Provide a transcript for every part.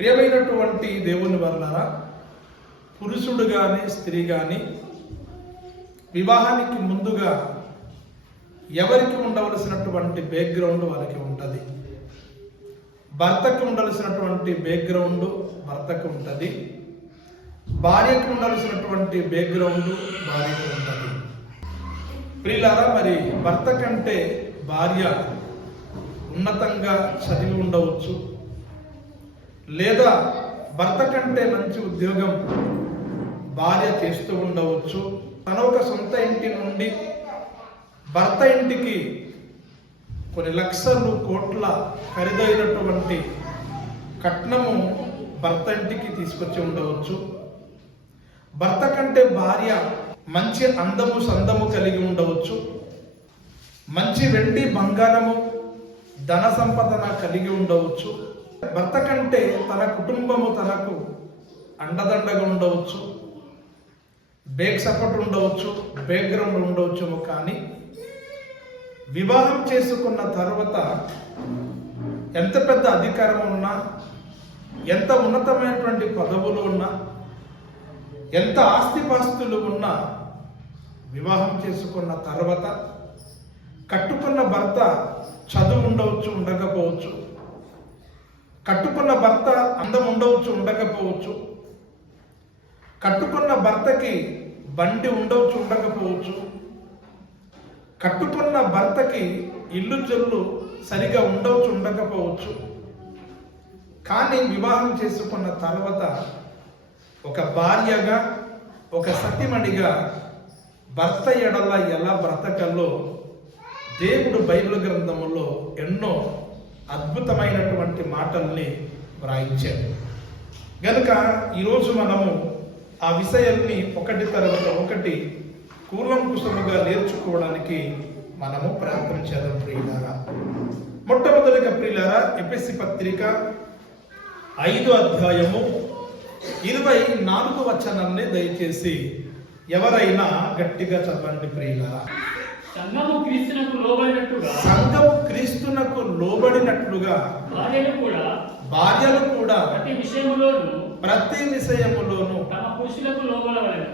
ప్రియమైనటువంటి దేవుని వల్ల పురుషుడు కానీ స్త్రీ కానీ వివాహానికి ముందుగా ఎవరికి ఉండవలసినటువంటి బ్యాక్గ్రౌండ్ వారికి ఉంటుంది. భర్తకు ఉండవలసినటువంటి బ్యాక్గ్రౌండ్ భర్తకు ఉంటుంది, భార్యకు ఉండవలసినటువంటి బ్యాక్గ్రౌండ్ భార్యకు ఉంటుంది. ప్రియులారా, మరి భర్త కంటే భార్య ఉన్నతంగా చదివి ఉండవచ్చు, లేదా భర్త కంటే మంచి ఉద్యోగం భార్య చేస్తూ ఉండవచ్చు. తన ఒక సొంత ఇంటి నుండి భర్త ఇంటికి కొన్ని లక్షలు కోట్ల ఖరీదైనటువంటి కట్నము భర్త ఇంటికి తీసుకొచ్చి ఉండవచ్చు. భర్త కంటే భార్య మంచి అందము సందము కలిగి ఉండవచ్చు, మంచి వెండి బంగారము ధన సంపదన కలిగి ఉండవచ్చు. భర్త కంటే తన కుటుంబము తనకు అండదండగా ఉండవచ్చు, బ్యాక్ సపోర్ట్ ఉండవచ్చు, బ్యాక్గ్రౌండ్ ఉండవచ్చు. కానీ వివాహం చేసుకున్న తర్వాత ఎంత పెద్ద అధికారం ఉన్నా, ఎంత ఉన్నతమైనటువంటి పదవులు ఉన్నా, ఎంత ఆస్తిపాస్తులు ఉన్నా, వివాహం చేసుకున్న తర్వాత కట్టుకున్న భర్త చదువు ఉండవచ్చు, ఉండకపోవచ్చు, కట్టుకున్న భర్త అందం ఉండవచ్చు, ఉండకపోవచ్చు, కట్టుకున్న భర్తకి బండి ఉండవచ్చు, ఉండకపోవచ్చు, కట్టుకున్న భర్తకి ఇల్లు జల్లు సరిగా ఉండవచ్చు, ఉండకపోవచ్చు. కానీ వివాహం చేసుకున్న తర్వాత ఒక భార్యగా, ఒక సతిమణిగా భర్త ఎడల ఎలా బ్రతకల్లో దేవుడు బైబిల్ గ్రంథములో ఎన్నో అద్భుతమైనటువంటి మాటల్ని వ్రాయించాడు. గనుక ఈరోజు మనము ఆ విషయాల్ని ఒకటి తర్వాత ఒకటి కూలంకుషముగా నేర్చుకోవడానికి మనము ప్రయత్నం చేద్దాం. ప్రియులారా, మొట్టమొదటిగా ప్రియులారా, ఎఫెసీ పత్రిక 5వ అధ్యాయము 24వ వచనాన్ని దయచేసి ఎవరైనా గట్టిగా చదవండి. ప్రియులారా, సంఘము క్రీస్తునకు లోబడినట్లుగా భార్యలు కూడా ప్రతి విషయములోను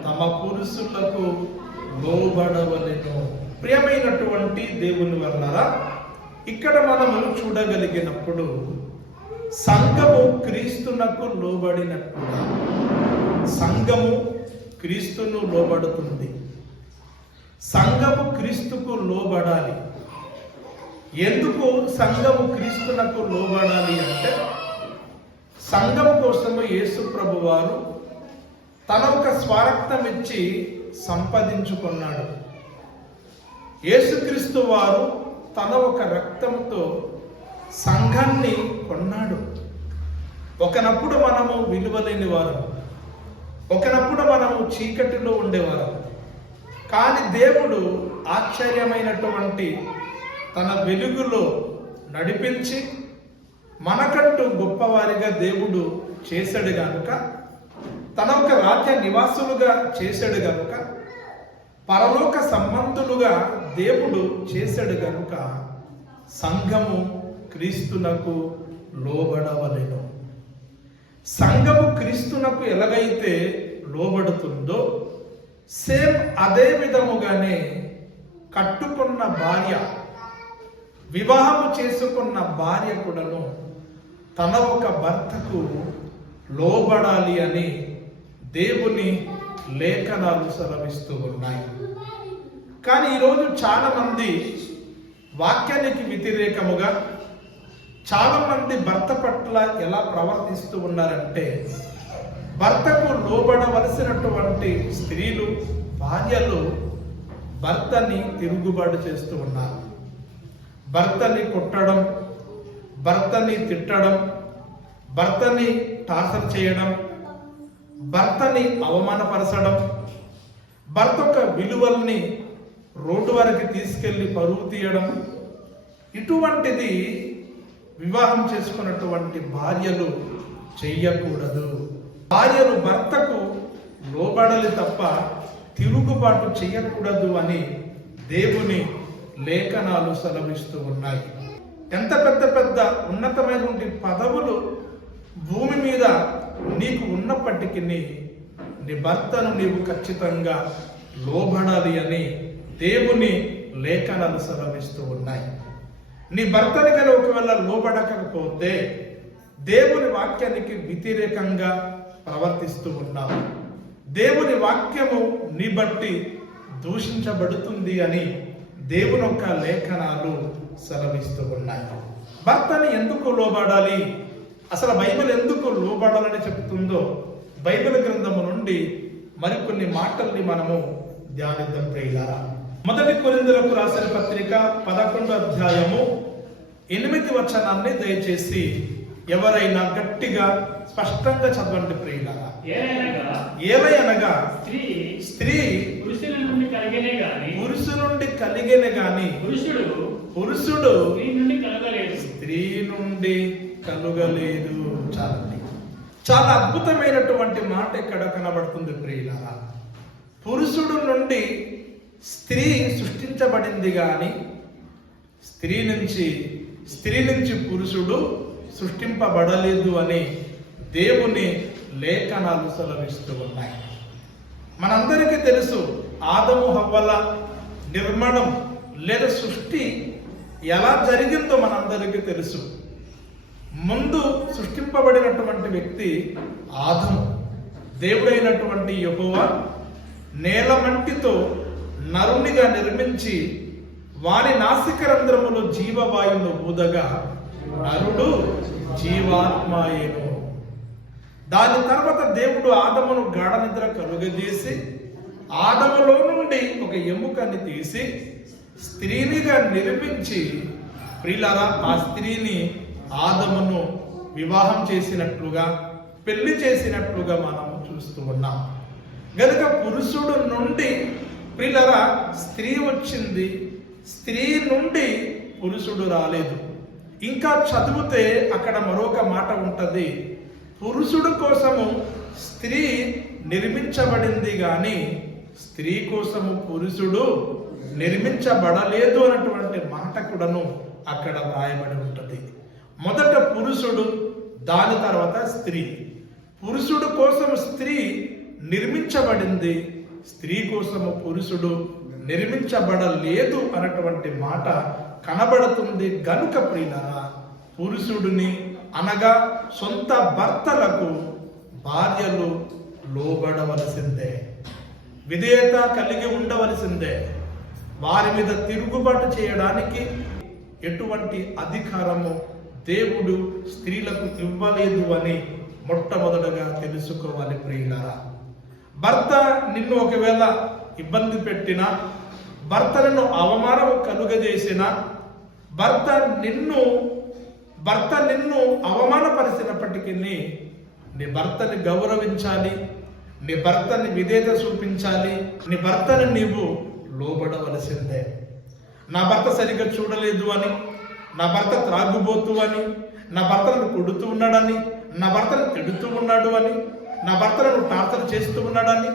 తమ పురుషులకు లోబడవలెను. ప్రియమైనటువంటి దేవుని వలన ఇక్కడ మనము చూడగలిగినప్పుడు సంఘము క్రీస్తునకు లోబడినట్లుగా, సంఘము క్రీస్తును లోబడుతుంది. సంఘము క్రీస్తుకు లోబడాలి. ఎందుకు సంఘము క్రీస్తునకు లోబడాలి అంటే, సంఘం కోసము యేసు ప్రభు వారు తన ఒక స్వారక్తం ఇచ్చి సంపాదించుకున్నాడు. యేసుక్రీస్తు వారు తన ఒక రక్తంతో సంఘాన్ని కొన్నాడు. ఒకనప్పుడు మనము విలువలేని వారు, ఒకనప్పుడు మనము చీకటిలో ఉండేవారు. కానీ దేవుడు ఆశ్చర్యమైనటువంటి తన వెలుగులో నడిపించి మనకంటూ గొప్పవారిగా దేవుడు చేశాడు గనుక, తన ఒక రాజ్య నివాసులుగా చేశాడు గనుక, పరలోక సంబంధులుగా దేవుడు చేశాడు గనుక సంఘము క్రీస్తునకు లోబడవలెను. సంఘము క్రీస్తునకు ఎలాగైతే లోబడుతుందో సేమ్ అదే విధముగానే కట్టుకున్న భార్య, వివాహము చేసుకున్న భార్య కూడాను తన ఒక భర్తకు లోబడాలి అని దేవుని లేఖనాలు సెలవిస్తూ ఉన్నాయి. కానీ ఈరోజు చాలా మంది వాక్యానికి వ్యతిరేకముగా చాలా మంది భర్త పట్ల ఎలా ప్రవర్తిస్తూ ఉన్నారంటే, భర్తకు లోబడవలసినటువంటి స్త్రీలు, భార్యలు భర్తని తిరుగుబాటు చేస్తూ ఉన్నారు. భర్తని కొట్టడం, భర్తని తిట్టడం, భర్తని టార్చర్ చేయడం, భర్తని అవమానపరచడం, భర్త యొక్క విలువల్ని రోడ్డు వరకు తీసుకెళ్లి పరువు తీయడం, ఇటువంటిది వివాహం చేసుకున్నటువంటి భార్యలు చెయ్యకూడదు. భార్యలు భర్తకు లోబడాలి తప్ప తిరుగుబాటు చేయకూడదు అని దేవుని లేఖనాలు సెలవిస్తూ ఉన్నాయి. ఎంత పెద్ద పెద్ద ఉన్నతమైనటువంటి పదవులు భూమి మీద ఉన్నప్పటికీ నీ భర్తను నీవు ఖచ్చితంగా లోబడాలి అని దేవుని లేఖనాలు సెలవిస్తూ ఉన్నాయి. నీ భర్తని కనుక ఒకవేళ లోబడకపోతే దేవుని వాక్యానికి వ్యతిరేకంగా ప్రవర్తిస్తూ ఉన్నావు. దేవుని వాక్యము నీ బట్టి దూషించబడుతుంది అని దేవుని యొక్క లేఖనాలు సెలవిస్తూ ఉన్నాయి. భర్తని ఎందుకు లోబడాలి, అసలు బైబిల్ ఎందుకు లోబడాలని చెప్తుందో బైబిల్ గ్రంథము నుండి మరికొన్ని మాటల్ని మనము ధ్యానిద్దాం ప్రియులారా. 1 కొరింథీయులకు రాసిన పత్రిక 11వ అధ్యాయము 8వ వచనాన్ని దయచేసి ఎవరైనా గట్టిగా స్పష్టంగా చదవండి ప్రియులారా. ఏలయనగా స్త్రీ పురుషుల నుండి కలిగిన గాని పురుషుడు స్త్రీ నుండి కలుగలేదు. చాలండి. చాలా అద్భుతమైనటువంటి మాట ఇక్కడ కనబడుతుంది ప్రియులారా. పురుషుడు నుండి స్త్రీ సృష్టించబడింది గాని స్త్రీ నుంచి పురుషుడు సృష్టింపబడలేదు అని దేవుని లేఖనాలు సెలవిస్తూ ఉన్నాయి. మనందరికీ తెలుసు ఆదము హవ్వల నిర్మాణం లేదా సృష్టి ఎలా జరిగిందో మనందరికీ తెలుసు. ముందు సృష్టింపబడినటువంటి వ్యక్తి ఆదము. దేవుడైనటువంటి యెహోవా నేల మంటితో నరునిగా నిర్మించి వాని నాసికరంధ్రములో జీవవాయువును ఊదగా నరుడు జీవాత్మాయేను. దాని తర్వాత దేవుడు ఆదమును గాఢ నిద్ర కలుగజేసి ఆదములో నుండి ఒక ఎముకని తీసి స్త్రీనిగా నిర్మించి ప్రియులారా ఆ స్త్రీని ఆదమును వివాహం చేసినట్లుగా పెళ్లి చేసినట్లుగా మనం చూస్తూ ఉన్నాం. గనుక పురుషుడు నుండి ప్రియులారా స్త్రీ వచ్చింది, స్త్రీ నుండి పురుషుడు రాలేదు. ఇంకా చదివితే అక్కడ మరొక మాట ఉంటది, పురుషుడు కోసము స్త్రీ నిర్మించబడింది గాని స్త్రీ కోసము పురుషుడు నిర్మించబడలేదు అన్నటువంటి మాట కూడాను అక్కడ వ్రాయబడి ఉంటది. మొదట పురుషుడు, దాని తర్వాత స్త్రీ. పురుషుడు కోసం స్త్రీ నిర్మించబడింది, స్త్రీ కోసము పురుషుడు నిర్మించబడలేదు అన్నటువంటి మాట కనబడుతుంది. గనుక ప్రియులారా పురుషుడిని అనగా సొంత భర్తలకు భార్యలు లోబడవలసిందే, విధేయత కలిగి ఉండవలసిందే. వారి మీద తిరుగుబాటు చేయడానికి ఎటువంటి అధికారము దేవుడు స్త్రీలకు ఇవ్వలేదు అని మొట్టమొదటగా తెలుసుకోవాలి ప్రియులారా. భర్త నిన్ను ఒకవేళ ఇబ్బంది పెట్టినా, భర్త నిన్ను అవమానం కలుగజేసినా, భర్త నిన్ను అవమానపరిచినప్పటికీ నీ భర్తని గౌరవించాలి, నీ భర్తని విధేయత చూపించాలి, నీ భర్తని నీవు లోబడవలసిందే. నా భర్త సరిగ్గా చూడలేదు అని, నా భర్త త్రాగుబోతు అని, నా భర్తను కొడుతూ ఉన్నాడని, నా భర్తను తిడుతూ ఉన్నాడు అని, నా భర్తను టార్చర్ చేస్తూ ఉన్నాడని,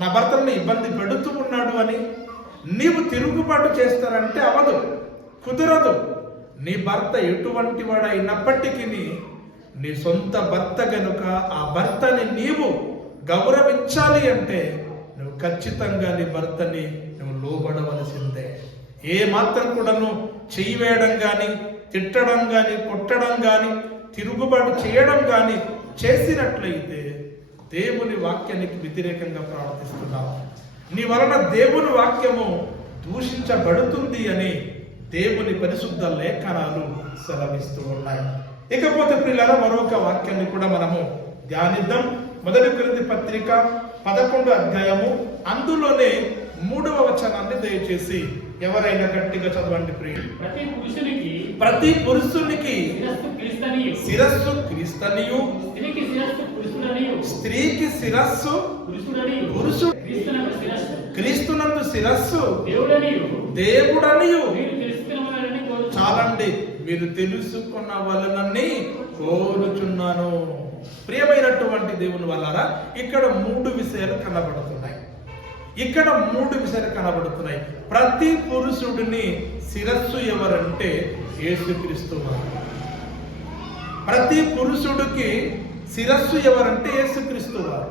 నా భర్తను ఇబ్బంది పెడుతూ ఉన్నాడు అని నీవు తిరుగుబాటు చేస్తానంటే అవదు, కుదరదు. నీ భర్త ఎటువంటి వాడైనప్పటికీ నీ సొంత భర్త గనుక ఆ భర్తని నీవు గౌరవించాలి అంటే నువ్వు ఖచ్చితంగా నీ భర్తని నువ్వు లోబడవలసిందే. ఏ మాత్రం కూడాను చెయ్యి వేయడం కానీ, తిట్టడం కానీ, కొట్టడం కానీ, తిరుగుబాటు చేయడం కానీ చేసినట్లయితే దేవుని వాక్యానికి వ్యతిరేకంగా ప్రవర్తిస్తున్నావు. నీ వలన దేవుని వాక్యము దూషించబడుతుంది అని దేవుని పరిశుద్ధ లేఖనాలు సెలవిస్తూ ఉన్నాయి. ఇకపోతే ప్రియులారా మరొక వాక్యాన్ని కూడా మనము ధ్యానిద్దాం. 1 కొరింథీ పత్రిక 11వ అధ్యాయము అందులోనే 3వ వచనాన్ని దయచేసి ఎవరైనా గట్టిగా చదవండి ప్రియులు. ప్రతి పురుషునికి శిరస్సు క్రీస్తనియు, స్త్రీకి శిరస్సు పురుషుడు, క్రీస్తునందు శిరస్సు దేవుడనియు. చాలండి, మీరు తెలుసుకున్న వలనని కోరుచున్నాను. ప్రియమైనటువంటి దేవుని వల్లారా ఇక్కడ 3 విషయాలు కనబడుతున్నాయి. ప్రతి పురుషుడిని శిరస్సు ఎవరంటే యేసుక్రీస్తు వారు. ప్రతి పురుషుడికి శిరస్సు ఎవరంటే యేసుక్రీస్తు వారు.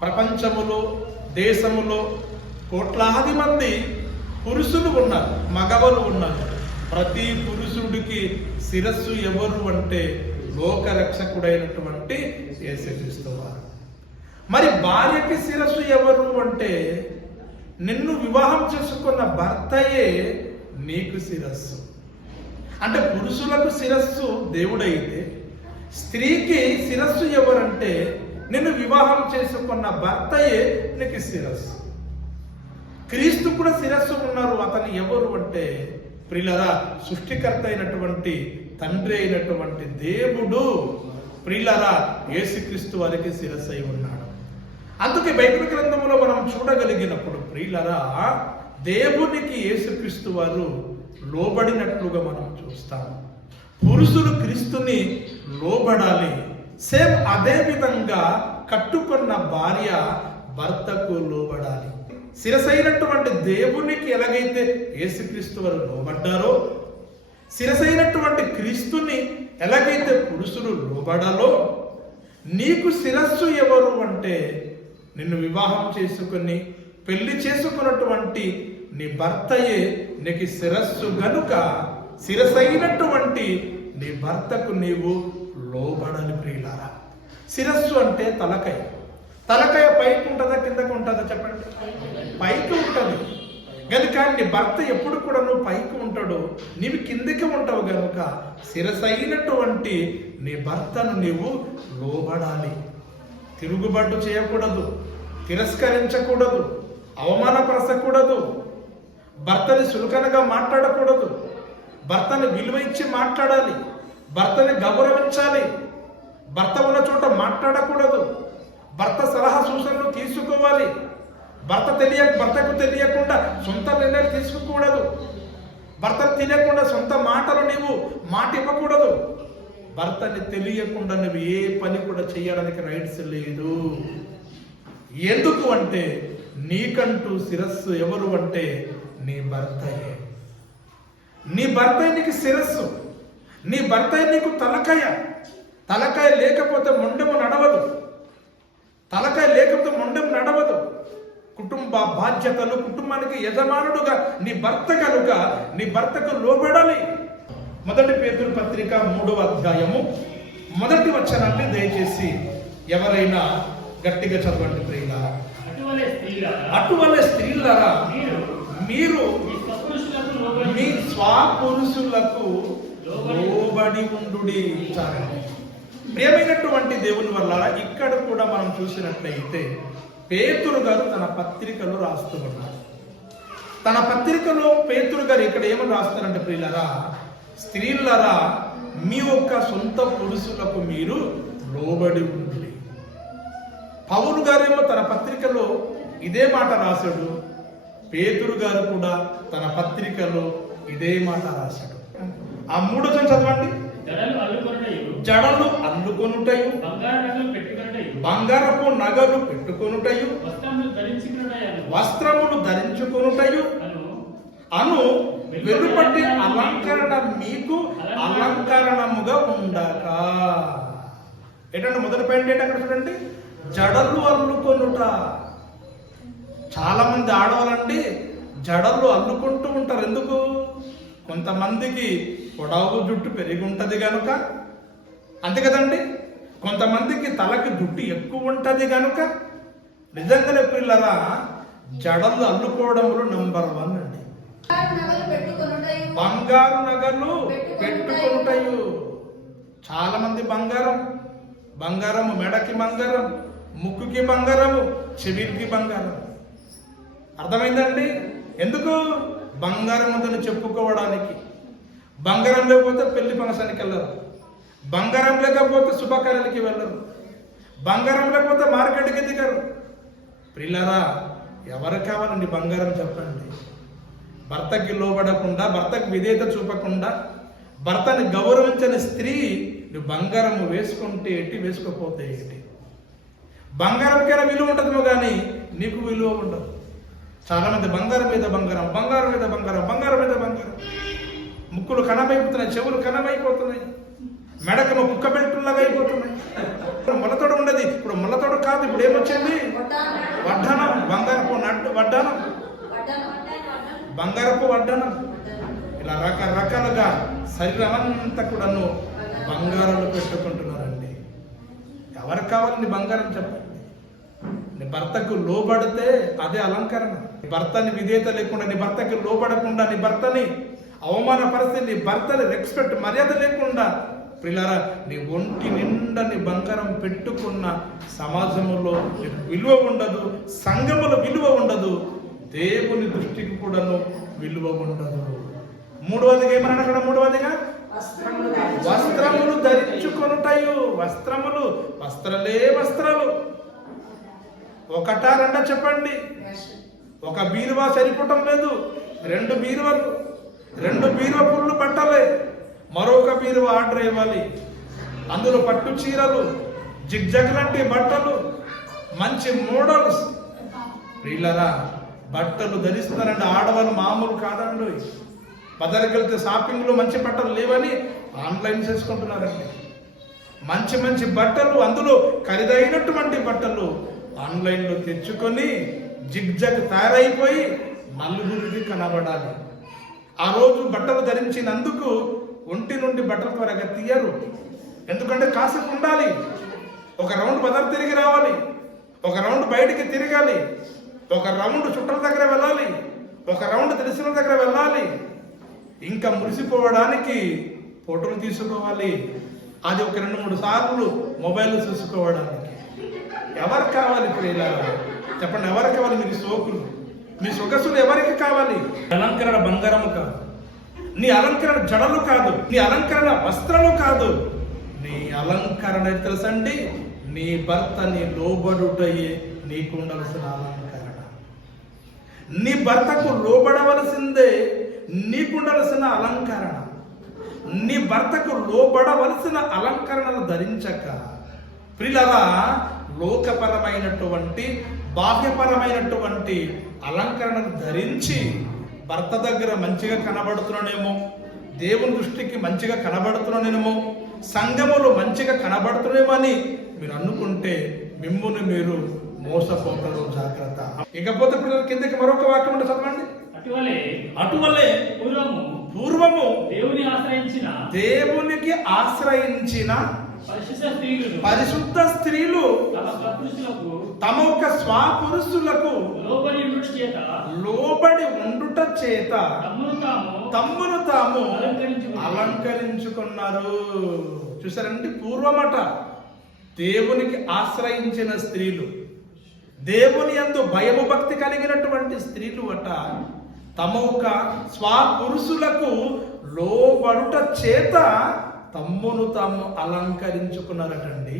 ప్రపంచములో దేశములో కోట్లాది మంది పురుషులు ఉన్నారు, మగవలు ఉన్నారు. ప్రతి పురుషుడికి శిరస్సు ఎవరు అంటే లోకరక్షకుడైనటువంటి యేసుక్రీస్తు వారు. మరి భార్యకి శిరస్సు ఎవరు అంటే నిన్ను వివాహం చేసుకున్న భర్తయే నీకు శిరస్సు. అంటే పురుషులకు శిరస్సు దేవుడైతే స్త్రీకి శిరస్సు ఎవరంటే నిన్ను వివాహం చేసుకున్న భర్తయే నీకు శిరస్సు. క్రీస్తు కూడా శిరస్సు ఉన్నారు. అతను ఎవరు అంటే ప్రియులరా, సృష్టికర్త అయినటువంటి తండ్రి అయినటువంటి దేవుడు ప్రియులరా యేసుక్రీస్తు వారికి శిరస్సు అయి ఉన్నాడు. అందుకే బైబిల్ గ్రంథంలో మనం చూడగలిగినప్పుడు ప్రియులరా దేవునికి యేసుక్రీస్తు వారు లోబడినట్లుగా మనం చూస్తాము. పురుషులు క్రీస్తుని లోబడాలి. సేమ్ అదే విధంగా కట్టుకున్న భార్య భర్తకు లోబడాలి. శిరసైనటువంటి దేవునికి ఎలాగైతే యేసుక్రీస్తు వారు లోబడ్డారో, శిరసైనటువంటి క్రీస్తుని ఎలాగైతే పురుషులు లోబడాలో, నీకు శిరస్సు ఎవరు అంటే నిన్ను వివాహం చేసుకుని పెళ్లి చేసుకున్నటువంటి నీ భర్తయే నీకు శిరస్సు గనుక శిరసైనటువంటి నీ భర్తకు నీవు లోబడాలి ప్రియులారా. శిరస్సు అంటే తలకాయ. తలకాయ పైకి ఉంటుందా కిందకు ఉంటుందా చెప్పండి? పైకి ఉంటుంది కనుక నీ భర్త ఎప్పుడు కూడా నువ్వు పైకి ఉంటాడు, నీవు కిందకి ఉంటావు కనుక శిరసైనటువంటి నీ భర్తను నీవు లోబడాలి. తిరుగుబాటు చేయకూడదు, తిరస్కరించకూడదు, అవమానపరచకూడదు, భర్తని సులకనగా మాట్లాడకూడదు, భర్తని విలువ ఇచ్చి మాట్లాడాలి, భర్తని గౌరవించాలి, భర్త ఉన్న చోట మాట్లాడకూడదు, భర్త సలహా సూచనలు తీసుకోవాలి, భర్తకు తెలియకుండా సొంత నిర్ణయాలు తీసుకోకూడదు, భర్తకు తెలియకుండా సొంత మాటలు నీవు మాట ఇవ్వకూడదు, భర్తని తెలియకుండా నువ్వు ఏ పని కూడా చేయడానికి రైట్స్ లేదు. ఎందుకు అంటే నీకంటూ శిరస్సు ఎవరు అంటే నీ భర్తయే. నీ భర్తయే నీకు శిరస్సు, నీ భర్తయే నీకు తలకాయ. తలకాయ లేకపోతే మొండెము నడవదు, తలకాయ లేకపోతే మొండెము నడవదు. కుటుంబ బాధ్యతలు, కుటుంబానికి యజమానుడుగా నీ భర్త కనుక నీ భర్తకు లోబడాలి. మొదటి పేతురు పత్రిక 3వ అధ్యాయము 1వ వచనాన్ని దయచేసి ఎవరైనా గట్టిగా చదవండి ప్రియులారా. అటువలే స్త్రీలారా మీరు మీ స్వపురుషులకు లోబడి ఉండుడి. ప్రియమైనటువంటి దేవుని వల్ల ఇక్కడ కూడా మనం చూసినట్లయితే పేతురు గారు తన పత్రికలో రాస్తూ ఉన్నారు. తన పత్రికలో పేతురు గారు ఇక్కడ ఏమని రాస్తారంటే ప్రియులారా, స్త్రీలారా మీ యొక్క సొంత పురుషులకు మీరు లోబడి ఉండుడి. పౌలు గారేమో తన పత్రికలో ఇదే మాట రాశాడు, పేతురు గారు కూడా తన పత్రికలో ఇదే మాట రాశాడు. ఆ 3వ చదవండి. జడలు అల్లుకొనుటయు, బంగారపు నగలు పెట్టుకొనుటయు, వస్త్రములు ధరించుకొనుటయు అను వెలుపటి అలంకరణ మీకు అలంకరణముగా ఉండక. ఏంటంటే మొదటి పాయింట్ ఏంటి అక్కడ చూడండి, జడలు అల్లుకొనుట. చాలా మంది ఆడవాళ్ళండి జడలు అల్లుకుంటూ ఉంటారు. ఎందుకు? కొంతమందికి పొడవు జుట్టు పెరిగి ఉంటుంది కనుక, అంతే కదండి. కొంతమందికి తలకి జుట్టు ఎక్కువ ఉంటుంది కనుక. నిజంగానే పిల్లరా జడలు అల్లుకోవడంలో నంబర్ 1 అండి. బంగారు నగలు పెట్టుకుంటాయి. చాలా మంది బంగారము మెడకి బంగారం, ముక్కుకి బంగారము, చెవికి బంగారం. అర్థమైందండి? ఎందుకు? బంగారం ఉందని చెప్పుకోవడానికి. బంగారం లేకపోతే పెళ్లి ఫంక్షన్కి వెళ్ళరు, బంగారం లేకపోతే శుభకార్యాలకి వెళ్ళరు, బంగారం లేకపోతే మార్కెట్కి దిగరు. ప్రియులారా ఎవరు కావాలండి బంగారం చెప్పండి? భర్తకి లోబడకుండా, భర్తకు విధేయత చూపకుండా, భర్తని గౌరవించని స్త్రీ నువ్వు బంగారం వేసుకుంటే ఏంటి, వేసుకోకపోతే ఏంటి? బంగారంకైనా విలువ ఉంటుందేమో కానీ నీకు విలువ ఉండదు. చాలా మంది బంగారం మీద బంగారం, బంగారం మీద బంగారం, బంగారం మీద బంగారం. ముక్కులు కనమైపోతున్నాయి, చెవులు కనమైపోతున్నాయి, మెడకము కుక్క బెల్టులాగా అయిపోతున్నాయి, ఇప్పుడు ఏమొచ్చింది? వడ్డానం, బంగారపు నట్టు వడ్డానం, బంగారపు వడ్డానం. ఇలా రకరకాలుగా శరీరం అంతా కూడాను బంగారాలు పెట్టుకుంటున్నారండి. ఎవరికి కావాలి నీ బంగారం చెప్పండి? నీ భర్తకు లోబడితే అదే అలంకరణ. నీ భర్తని విధేయత లేకుండా, నీ భర్తకి లోబడకుండా, నీ భర్తని అవమానపరిస్తే, నీ భర్తని రెస్పెక్ట్ మర్యాద లేకుండా, పిల్లరా నీ ఒంటి నిండా నీ బంగారం పెట్టుకున్న సమాజంలో విలువ ఉండదు, సంఘములో విలువ ఉండదు, దేవుని దృష్టికి కూడాను విలువ ఉండదు. మూడవదిగా ఏమన్నా అక్కడ? మూడవదిగా వస్త్రములు ధరించుకొనుటయు. వస్త్రములు, వస్త్రాలు. ఒకటా రెండా చెప్పండి? ఒక బీరువా సరిపోవటం లేదు, 2 బీరువాలు, 2 బీరువా పుల్లు పట్టాలి, మరొక బీరువా ఆర్డర్ ఇవ్వాలి. అందులో పట్టు చీరలు, జిగ్జగ్ లాంటి బట్టలు, మంచి మోడల్స్. వీళ్ళరా బట్టలు ధరిస్తున్నారండి ఆడవాళ్ళు, మామూలు కాదండి. బజార్కి వెళ్తే షాపింగ్లో మంచి బట్టలు లేవని ఆన్లైన్ చేసుకుంటున్నారండి. మంచి మంచి బట్టలు, అందులో ఖరీదైనటువంటి బట్టలు ఆన్లైన్లో తెచ్చుకొని జిగ్జగ్ తయారైపోయి నలుగురికి కనబడాలి. ఆ రోజు బట్టలు ధరించినందుకు ఒంటి నుండి బట్టలు త్వరగా తీయరు. ఎందుకంటే కాసేపు ఉండాలి, ఒక రౌండ్ బజార్ తిరిగి రావాలి, ఒక రౌండ్ బయటికి తిరగాలి, ఒక రౌండ్ చుట్టాల దగ్గర వెళ్ళాలి, ఒక రౌండ్ తెలిసిన దగ్గర వెళ్ళాలి, ఇంకా మురిసిపోవడానికి ఫోటోలు తీసుకోవాలి. అది ఒక 2-3 సార్లు మొబైల్ చూసుకోవడానికి. ఎవరికి కావాలి ప్రియులారా చెప్పండి? ఎవరికి కావాలి మీ సోకులు, మీ సొగసులు ఎవరికి కావాలి? అలంకరణ బంగారము కాదు, నీ అలంకరణ జడలు కాదు, నీ అలంకరణ వస్త్రాలు కాదు. నీ అలంకరణ తెలుసండి, నీ భర్తని లోబడుటయే నీకు ఉండవలసిన అలంకరణ. నీ భర్తకు లోబడవలసిందే నీకుండవలసిన అలంకరణ. నీ భర్తకు లోబడవలసిన అలంకరణలు ధరించక ప్రియులారా లోకపరమైనటువంటి బాహ్యపరమైనటువంటి అలంకరణను ధరించి భర్త దగ్గర మంచిగా కనబడుతున్నానేమో, దేవుని దృష్టికి మంచిగా కనబడుతున్నానేమో, సంఘములో మంచిగా కనబడుతున్నామో అని మీరు అనుకుంటే మిమ్ముని మీరు మోసపోతారు. జాగ్రత్త. ఇకపోతే పిల్లల కిందకి మరొక వాక్యం ఉంటే చదవండి. అటువలే పూర్వము దేవునికి ఆశ్రయించిన పరిశుద్ధ స్త్రీలు తమ ఒక స్వపురుషులకు లోబడి ఉండుట చేత తమ్మును తాము అలంకరించుకున్నారు. చూసారండి, పూర్వమట దేవునికి ఆశ్రయించిన స్త్రీలు, దేవుని యందు భయము భక్తి కలిగినటువంటి స్త్రీలు అట తమ ఒక స్వపురుషులకు లోబడుట చేత తమ్మును తాము అలంకరించుకున్నారటండి.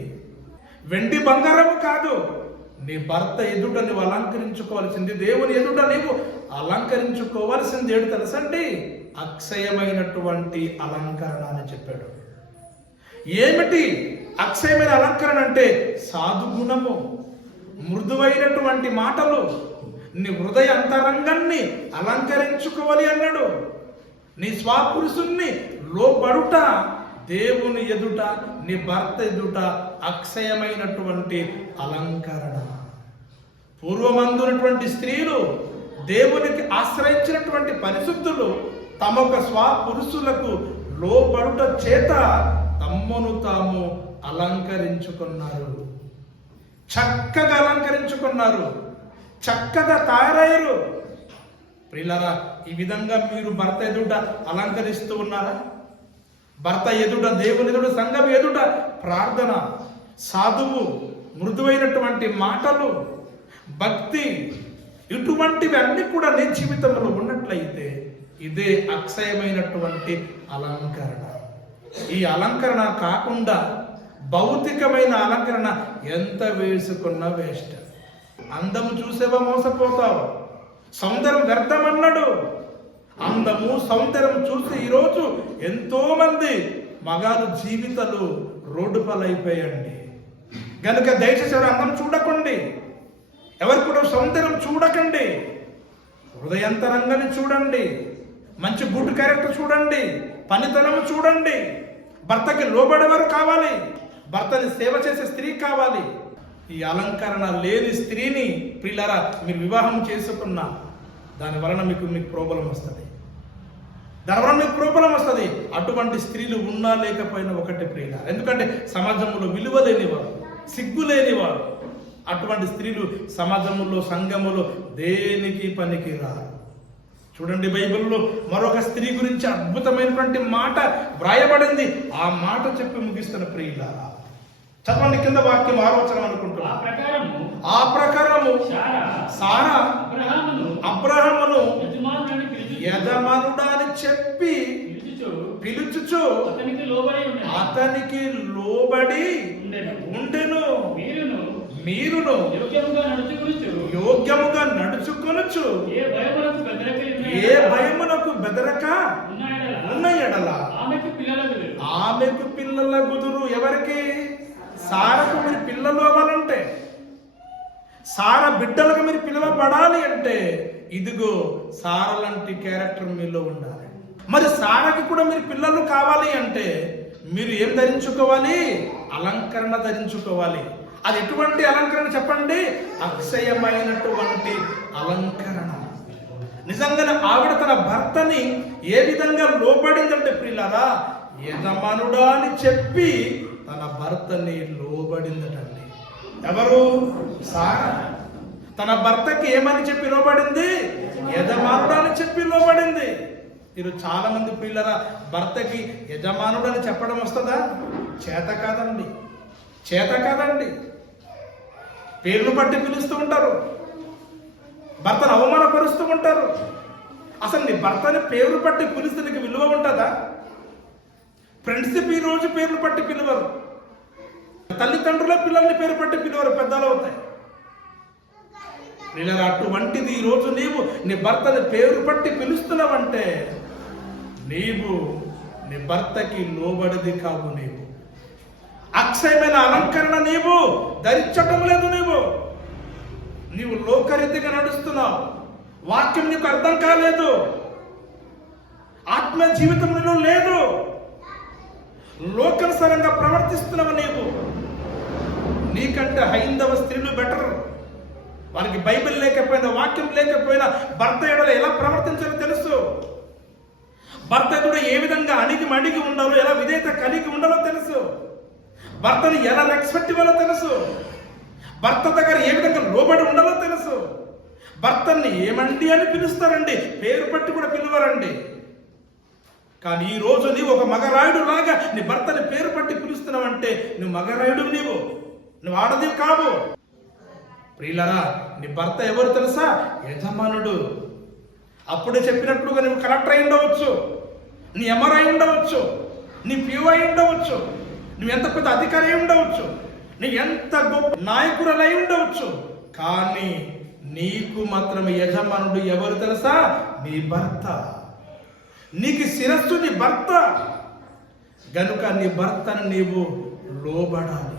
వెండి బంగారము కాదు, నీ భర్త ఎదుట నువ్వు అలంకరించుకోవాల్సింది, దేవుని ఎదుట నీవు అలంకరించుకోవాల్సింది ఏడు తెలుసండి? అక్షయమైనటువంటి అలంకరణ అని చెప్పాడు. ఏమిటి అక్షయమైన అలంకరణ అంటే? సాధుగుణము, మృదువైనటువంటి మాటలు, నీ హృదయ అంతరంగాన్ని అలంకరించుకోవాలి అన్నాడు. నీ స్వపురుషుణ్ణి లోబడుట, దేవుని ఎదుట, నీ భర్త ఎదుట అక్షయమైనటువంటి అలంకరణ. పూర్వమందునటువంటి స్త్రీలు, దేవునికి ఆశ్రయించినటువంటి పరిశుద్ధులు తమ ఒక స్వపురుషులకు లోబడుట చేత తమ్మును తాము అలంకరించుకున్నారు. చక్కగా అలంకరించుకున్నారు, చక్కగా తయారయ్యారు. ప్రియులారా, ఈ విధంగా మీరు భర్త ఎదుట అలంకరిస్తూ ఉన్నారా? భర్త ఎదుట, దేవుని ఎదుట, సంఘం ఎదుట ప్రార్థన, సాధువు, మృదువైనటువంటి మాటలు, భక్తి, ఇటువంటివి అన్ని కూడా నీ జీవితంలో ఉన్నట్లయితే ఇదే అక్షయమైనటువంటి అలంకరణ. ఈ అలంకరణ కాకుండా భౌతికమైన అలంకరణ ఎంత వేసుకున్నా వేస్ట్. అందము చూసేవా మోసపోతావు, సౌందర్యం వ్యర్థమన్నాడు. అందము సౌందర్యం చూసి ఈరోజు ఎంతో మంది మగారు జీవితాలు రోడ్డు పాలైపోయండి. కనుక దయచేసి ఎవరు అందం చూడకండి, ఎవరు కూడా సౌందర్యం చూడకండి, హృదయంతరంగాన్ని చూడండి, మంచి గుడ్ క్యారెక్టర్ చూడండి, పనితనము చూడండి. భర్తకి లోబడేవారు కావాలి, భర్తని సేవ చేసే స్త్రీ కావాలి. ఈ అలంకరణ లేని స్త్రీని ప్రియులారా మీరు వివాహం చేసుకున్నా దాని వలన మీకు ప్రోబలం వస్తుంది. దానివల్ల మీకు ప్రోబలం వస్తుంది. అటువంటి స్త్రీలు ఉన్నా లేకపోయినా ఒకటి ప్రియులారా. ఎందుకంటే సమాజంలో విలువ లేనివారు, సిగ్గు లేనివారు, అటువంటి స్త్రీలు సమాజంలో సంఘములో దేనికి పనికి రారు. చూడండి, బైబిల్లో మరొక స్త్రీ గురించి అద్భుతమైనటువంటి మాట వ్రాయబడింది. ఆ మాట చెప్పి ముగిస్తున్న ప్రియులారా, చదవండి కింద వాక్యం 6వ వచనం అనుకుంటున్నా. ఆ ప్రకారము సారా అబ్రహామును యజమానుడని చెప్పి పిలుచుచు అతనికి లోబడి ఉండెను. మీరును యోగ్యముగా నడుచుకొనుచు ఏ భయమునకు బెదరక ఉన్న ఎడల ఆమెకు పిల్లల గుదురు. ఎవరికి? సారకు మీరు పిల్లలు అవ్వాలంటే, సార బిడ్డలకు మీరు పిలువబడాలి అంటే ఇదిగో సార లాంటి క్యారెక్టర్ మీలో ఉండాలి. మరి సారకి కూడా మీరు పిల్లలు కావాలి అంటే మీరు ఏం ధరించుకోవాలి? అలంకరణ ధరించుకోవాలి. అది ఎటువంటి అలంకరణ చెప్పండి? అక్షయమైనటువంటి అలంకరణ. నిజంగానే ఆవిడ తన భర్తని ఏ విధంగా లోబడిందంటే ప్రియులారా, యజమానుడా అని చెప్పి తన భర్తని లోబడిందటండి. ఎవరు? సారా. తన భర్తకి ఏమని చెప్పి లోబడింది? యజమానుడు అని చెప్పి లోబడింది. మీరు చాలా మంది పిల్లల భర్తకి యజమానుడు అని చెప్పడం వస్తుందా? చేత కాదండి, చేత కాదండి. పేర్లు పట్టి పిలుస్తూ ఉంటారు, భర్తను అవమానపరుస్తూ ఉంటారు. అసలు నీ భర్తని పేరు పట్టి పిలిస్తే నీకు విలువ ఉంటుందా? ఫ్రెండ్షిప్ ఈ రోజు పేర్లు పట్టి పిలువరు, తల్లిదండ్రుల పిల్లల్ని పేరు పట్టి పిలువరు, పెద్దలు అవుతాయి. పిల్లలు అటువంటిది ఈ రోజు నీవు నీ భర్తని పేరు పట్టి పిలుస్తున్నావంటే నీవు నీ భర్తకి లోబడిది కావు. నీవు అక్షయమైన అలంకరణ నీవు ధరించటం లేదు. నీవు లోకరీతిగా నడుస్తున్నావు. వాక్యం నీకు అర్థం కాలేదు. ఆత్మ జీవితం నీలో లేదు. లోకానుసారంగా ప్రవర్తిస్తున్నావు. నీకంటే హైందవ స్త్రీలు బెటర్. వారికి బైబిల్ లేకపోయినా, వాక్యం లేకపోయినా భర్త ఎడల ఎలా ప్రవర్తించాలో తెలుసు. భర్త కూడా ఏ విధంగా అణిగి ఉండాలో, ఎలా విధేయత కలిగి ఉండాలో తెలుసు. భర్తను ఎలా రెస్పెక్ట్ ఇవ్వాలో తెలుసు. భర్త దగ్గర ఏ విధంగా లోబడి ఉండాలో తెలుసు. భర్తని ఏమండి అని పిలుస్తారండి, పేరు పట్టి కూడా పిలువరండి. కానీ ఈ రోజు నీవు ఒక మగరాయుడు లాగా నీ భర్తని పేరు పట్టి పిలుస్తున్నావంటే నువ్వు మగరాయుడు, నువ్వు ఆడది కావు. ప్రియులరా, నీ భర్త ఎవరు తెలుసా? యజమానుడు. అప్పుడే చెప్పినట్లుగా నువ్వు కలెక్టర్ అయి ఉండవచ్చు, నీ ఎంఆర్ అయి ఉండవచ్చు, నీ పిఓ అయి ఉండవచ్చు, నువ్వు ఎంత పెద్ద అధికారి అయి ఉండవచ్చు, నీ ఎంత గొప్ప నాయకురాలు అయి ఉండవచ్చు. కానీ నీకు మాత్రం యజమానుడు ఎవరు తెలుసా? నీ భర్త. నీకు శిరస్సు నీ భర్త. గనుక నీ భర్తను నీవు లోబడాలి.